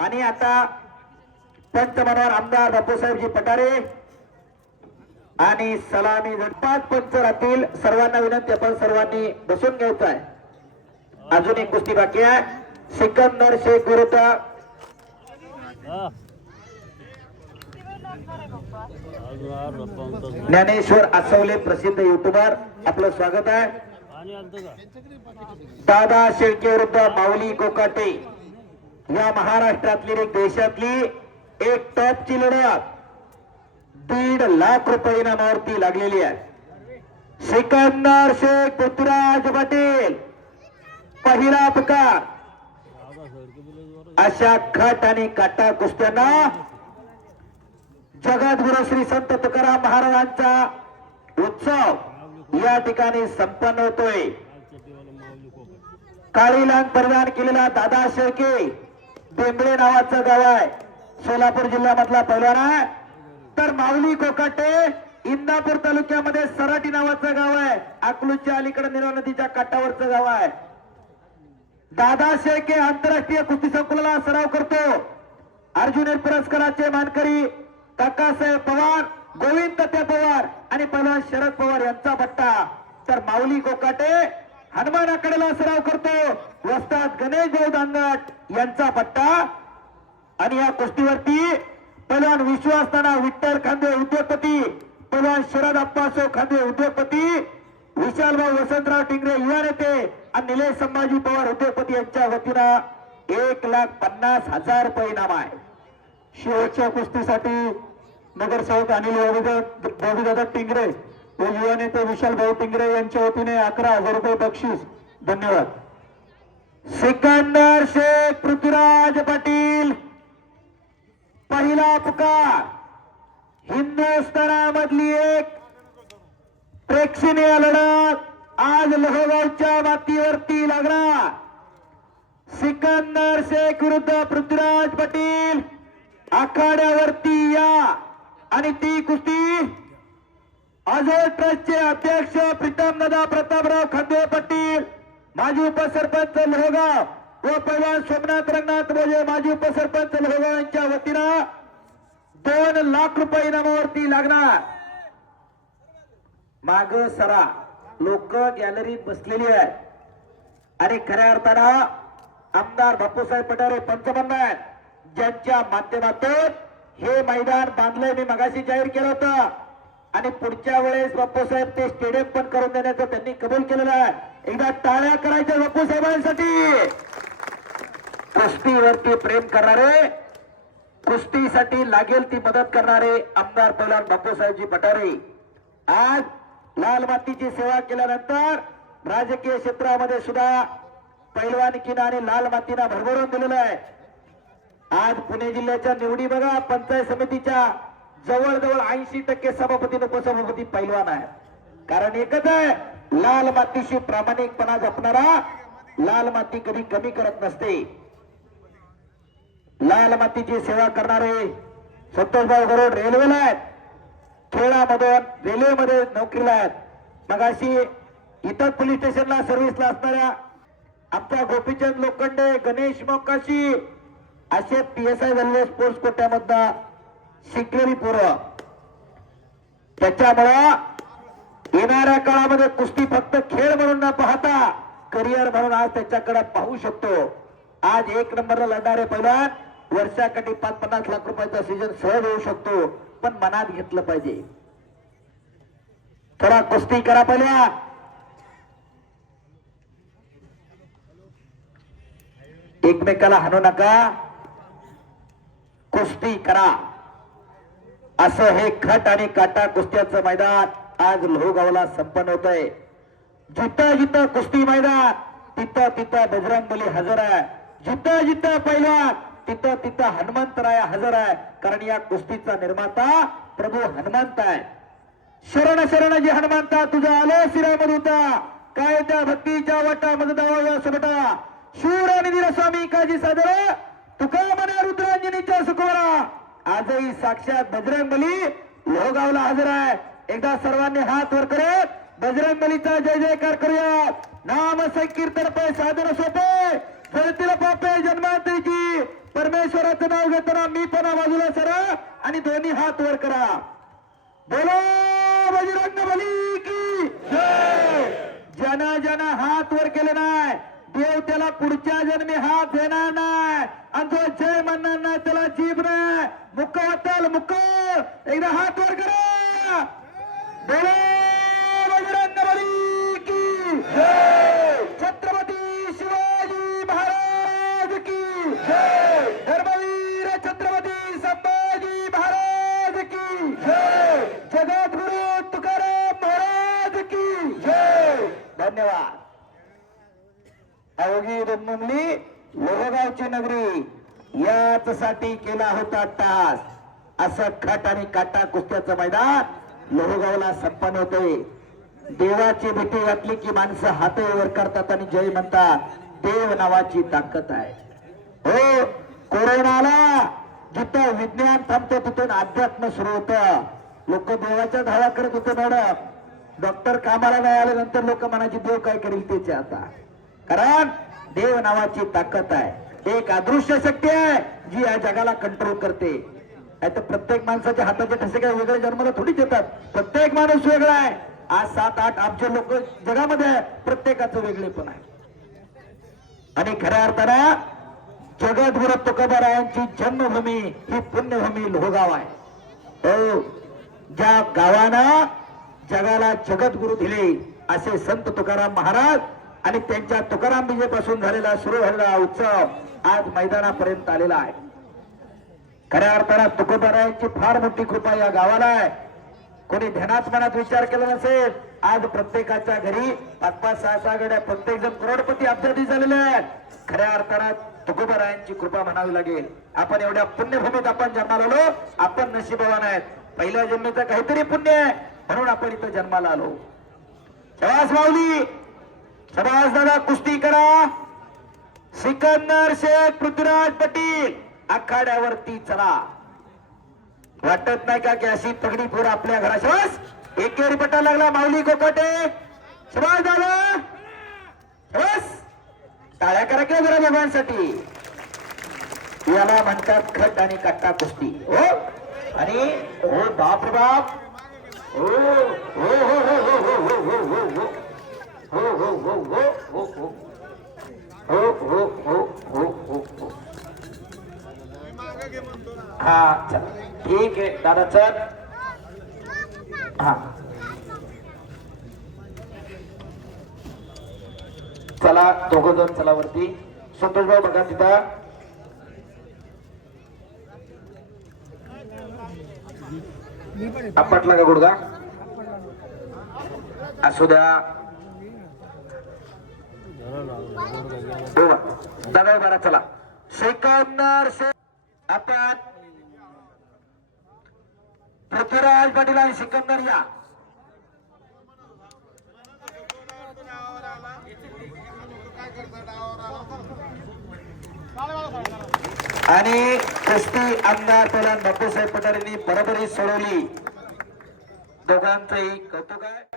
आणि आता पंच मनोहर आमदार बापूसाहेबजी पठारे आणि सलामी झटपात पंच राहतील. सर्वांना विनंती आपण सर्वांनी बसून घ्यायचं आहे. अजून एक कुस्ती बाकी आहे. सिकंदर शेख विरुद्ध ज्ञानेश्वर आसवले प्रसिद्ध युट्यूबर. आपलं स्वागत आहे. दादा शेळके विरुद्ध माऊली कोकाटे. या महाराष्ट्रातली एक देशातली एक टॉपची लढत 1.5 लाख रुपये इनामावरती लागलेली आहे. सिकंदर शेख पृथ्वीराज पाटील पहिला पुकार. अशा खट आणि काटा कुस्त्यांना जगद्गुरु श्री संत तुकाराम महाराजांचा उत्सव या ठिकाणी संपन्न होतोय. काळी लांग परिधान केलेला दादा शेळके बेंबळे नावाचं गाव आहे. सोलापूर जिल्ह्यामधला पहिलवान आहे. तर माऊली कोकाटे इंदापूर तालुक्यामध्ये सराटी नावाचं गाव आहे. अकलूजच्या अलीकडे निरा नदीच्या काठावरचं गाव आहे. दादा शेळके आंतरराष्ट्रीय कुस्ती संकुलाला सराव करतो. अर्जुन पुरस्काराचे मानकरी काकासाहेब पवार, गोविंद त्या पवार आणि पहिलवान शरद पवार यांचा पट्टा. तर माऊली कोकाटे हनुमान आकडेला सराव करतो. वस्ताद गणेश भाऊ दांगट यांचा पट्टा. आणि या कुस्तीवरती पहिलवान विश्वासताना विठ्ठल खांदे उद्योगपती, पहिलवान शरद अप्पासो खांदे उद्योगपती, विशालभाऊ वसंतराव टिंगरे युवा नेते आणि निलेश संभाजी पवार उद्योगपती यांच्या वतीनं 1,50,000 रुपये इनाम आहे. शेवटच्या कुस्तीसाठी नगरसेवक अनिल बाबूदादा टिंगरे व युवा नेते विशाल भाऊ टिंगरे यांच्या वतीने 11,000 रुपये बक्षीस. धन्यवाद. सिकंदर शेख पृथ्वीराज पाटील पहिला पुकार. हिंदुस्थानामधली एक प्रेक्षणीय लढत आज लोहगावच्या मातीवरती लागणार. सिकंदर शेख विरुद्ध पृथ्वीराज पाटील आखाड्यावरती या. आणि ती कुस्ती अजय ट्रस्टचे अध्यक्ष प्रीतमदादा प्रतापराव खांदे पाटील, माजी उपसरपंच लोहगाव व पैलवान सोमनाथ रंगनाथ बोजे माजी उपसरपंच लोहगाव यांच्या वतीनं 2 लाख रुपये इनामावरती लागणार. माग सरा लोक गॅलरीत बसलेली आहे आणि खऱ्या अर्थानं आमदार बापूसाहेब पठारे पंचमंत आहेत, ज्यांच्या माध्यमातून हे मैदान बांधलंय. मी मगाशी जाहीर केलं होतं आणि पुढच्या वेळेस बापूसाहेब ते स्टेडियम पण करून देण्याचं त्यांनी कबूल केलेलं आहे. एकदा टाळ्या करायच्या बापूसाहेबांसाठी. कुस्तीवरती प्रेम करणारे, कुस्तीसाठी लागेल ती मदत करणारे आमदार पैलवान बापूसाहेबजी पठारे आज लाल मातीची सेवा केल्यानंतर राजकीय क्षेत्रामध्ये सुद्धा पैलवानकीनं आणि लाल मातीनं भरभरून दिलेलं आहे. आज पुणे जिल्ह्याच्या निवडी बघा, पंचायत समितीच्या जवळजवळ 80% सभापती उपसभापती पैलवान आहे. कारण एकच आहे, लाल मातीशी प्रामाणिकपणा जपणारा, लाल माती कधी कमी करत नसते. लाल मातीची सेवा करणारे संतोषभाऊ गरुड रेल्वेला आहेत, खेळामधून रेल्वेमध्ये नोकरीला आहेत. मगाशी इतर पोलीस स्टेशनला सर्व्हिसला असणाऱ्या आमच्या गोपीचंद लोखंडे, गणेश मोकाशी असे PSI झालेले स्पोर्ट्स कोट्यामधनं शिकलेली पोरं. त्याच्यामुळं येणाऱ्या काळामध्ये कुस्ती फक्त खेळ म्हणून न पाहता करिअर म्हणून आज त्याच्याकडे पाहू शकतो. आज 1 नंबरला लढणारे पैलवान वर्षाकाठी 5-50 लाख रुपयाचा सीजन सहज होऊ शकतो. पण मनात घेतलं पाहिजे, थोडा कुस्ती करा पहिल्या. एकमेकाला हाणू नका, कुस्ती करा. असं हे खट आणि काटा कुस्त्याचं मैदान आज लोहगावला संपन्न होत आहे. जिथं जिथं कुस्ती मैदान तिथं तिथं बजरंगबली हजर आहे. जिथं जिथं पैलवान तिथं तिथं हनुमंतराय हजर आहे. कारण या कुस्तीचा निर्माता प्रभू हनुमंत आहे. शरण शरण जी हनुमंता तुझा आलो शिरामधूता, काय त्या भक्तीच्या वाटा मज दावा सोबटा, शूर निधीर स्वामी काजी सादर तुका मना रुद्रांजनीच्या सुखवरा. आजही साक्षात बजरंगबली लोहगावला हजर आहे. एकदा सर्वांनी हात वर करत बजरंगबलीचा जय जयकार करूया. नाम संकीर्तन पे साधन सोपे, जळतील पापे जन्मांतरीची परमेश्वराचं नाव घेताना मी पण बाजूला सरा आणि दोन्ही हात वर करा. बोलो बजरंग बली की जय. ज्यानं ज्यानं हात वर केले नाही देव त्याला पुढच्या जन्मी हात देणार नाही. आणि जो जय म्हणणार नाही त्याला जीभ नाही. मुक्क वाटल मुक्क. एकदा हात वर करा. बोलो बजरंग बली की जय. छत्रपती शिवाजी महाराज की जय. धर्मवीर छत्रपती संभाजी महाराज की जय. जगद्गुरु तुकाराम महाराज की जय. धन्यवाद. अवघी दोन्ही लोहगावची नगरी याच साठी केला होता तास. असं खट आणि काटा कुस्त्याचं मैदान लोहगावला संपन्न होते. देवाची भीती घातली की माणसं हात वर करतात आणि जय म्हणतात. देव नावाची ताकद आहे. हो, कोरोनाला जिथं विज्ञान थांबतं तिथून अध्यात्म सुरू होतं. लोक देवाच्या धावा करत होते मॅडम. डॉक्टर कामाला नाही आल्यानंतर लोक म्हणायचे देव काय करेल त्याचे आता. कारण देव नावाची ताकद आहे. एक अदृश्य शक्ती आहे जी या जगाला कंट्रोल करते. तर प्रत्येक माणसाच्या हाताचे ठसे काय वेगळे जन्माला थोडीच येतात. प्रत्येक माणूस वेगळा आहे. आज 7-8 अब्ज लोक जगामध्ये आहे. प्रत्येकाचं वेगळेपण आहे. आणि खऱ्या अर्थानं जगद्गुरु तुकोबारायांची जन्मभूमी ही पुण्यभूमी लोहगाव आहे. हो, ज्या गावानं जगाला जगद्गुरु दिले असे संत तुकाराम महाराज आणि त्यांच्या तुकाराम बीजेपासून झालेला सुरू झालेला उत्सव आज मैदानापर्यंत आलेला आहे. खऱ्या अर्थानं तुकोबारायांची फार मोठी कृपा या गावाला आहे. कोणी ध्यानात मनात विचार केला नसेल आज प्रत्येकाच्या घरी 5-5, 6-6 गाड्या. प्रत्येक जण करोडपती अब्जाधी झालेले आहेत. खऱ्या अर्थानं तुकोबारायांची कृपा म्हणावी लागेल. आपण एवढ्या पुण्यभूमीत आपण जन्माला आलो. आपण नशिबवान आहेत. पहिल्या जन्मीचं काहीतरी पुण्य आहे म्हणून आपण इथं जन्माला आलो. शबास माऊली, शबास दादा. कुस्ती करा. सिकंदर शेख पृथ्वीराज पाटील आखाड्यावरती चला. वाटत नाही का की अशी तगडी पोर आपल्या घरा. शबास. एकेरी पट्टा लागला माऊली कोकाटे. शबास दादा. शबास. टाळ्या करा किंवा जरा भगवानसाठी. याला म्हणतात खट आणि कट्टा कुस्ती. हो आणि हो बाप रे बाप. हो हो हो हो हो हो हो हो हो हो हो हो हो हो हो हो हो हो हो. हा चल ठीक आहे दादा. चल हा चला दोघं जण चला वरती. संतोष भाऊ बघा तिथं. आपटला का गुडगा असू द्या. दादा बारा चला. सिकंदर शेख आपण पृथ्वीराज पाटील आणि सिकंदर या. आणि कुस्ती आमदार पहिला बापूसाहेब पठारेंनी बरोबरी सोडवली. दोघांचंही कौतुक आहे.